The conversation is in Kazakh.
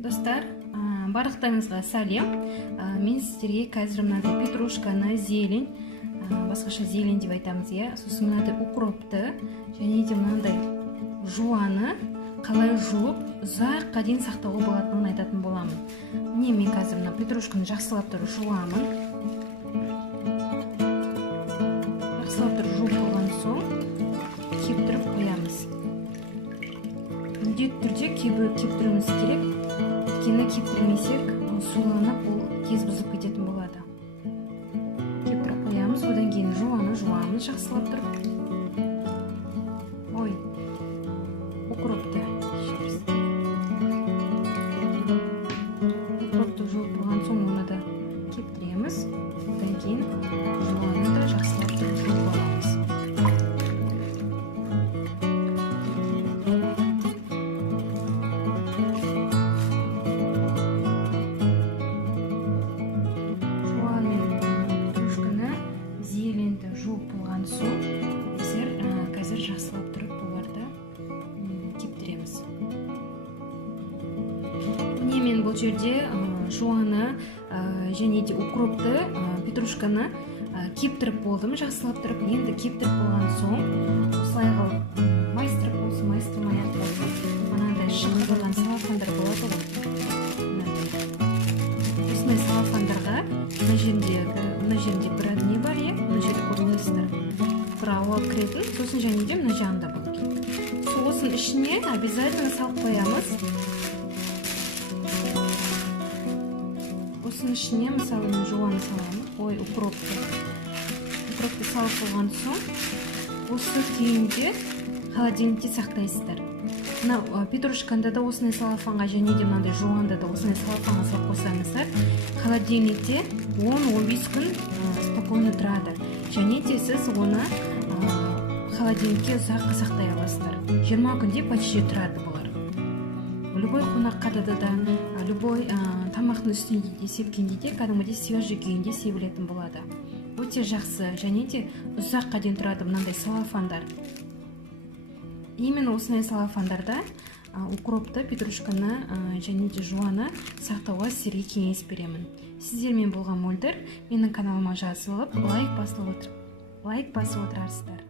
Достар, барлықтарыңызға сәлем. Мен сіздерге қазір мынандай петрушканы, зелень, басқаша зелень деп айтамыз, иә. Сосын мынандай укропты және де мынандай жуаны қалай жуып ұзаққа дейін сақтауға болатынын айтатын боламын. Міне мен қазір мына петрушканы жақсылап тұрып жуамын. Жақсылап тұрып жуып болған соң кептіріп қоямыз. Міндетті түрде кептіруіміз керек. Өйткені кептірмесек, суланып, ол тез бұзылып кететін болады. Кептіріп қоямыз, одан кейін жуаны жуамыз жақсылап тұрып. Ой, укропты. Укропты жуып болған соң оны да кептіреміз. Одан кейін жуаны да жақсылап тұрып жуып аламыз. Жуып болған соң қазір жақсылап тұрып оларды кептіреміз. Міне мен бұл жерде жуаны және де укропты, петрушканы кептіріп болдым, жақсылап тұрып. Енді кептіріп болған соң осылай қылып майыстырып болсын, майыстырмай-ақ болсын, мынандай шығарылған салафандар болады ғой. Осындай салафандарға мына жерінде бір не бар, мына жерде көрінесіздер, бір ауа кіретін, сосын және де мына жағында бұл екен. Сосын ішіне обязательно салып қоямыз. Осының ішіне мысалы жуаны саламын, укропты салып болған соң, осы күйінде холодильникте сақтайсыздар. Мына петрушканда да осындай салафанға және де мынандай жуанда да осындай салафанға салып қойсаңыздар, холодильникте 10-15 күн спокойно тұрады. Және де сіз оны холодильникте ұзаққа сақтай аласыздар. 20 күнде почти тұрады бұлар. Любой қонаққа да, любой тамақтың үстінде де сепкенде де кәдімгідей свежий күйінде себілетін болады. Өте жақсы, және де ұзаққа дейін тұрады мынандай салафандар. Именно осындай салафандарда укропты, петрушканы және де жуаны сақтауға сіздерге кеңес беремін. Сіздермен болған мөлдір, менің каналыма жазылып, лайк басып отырарсыздар.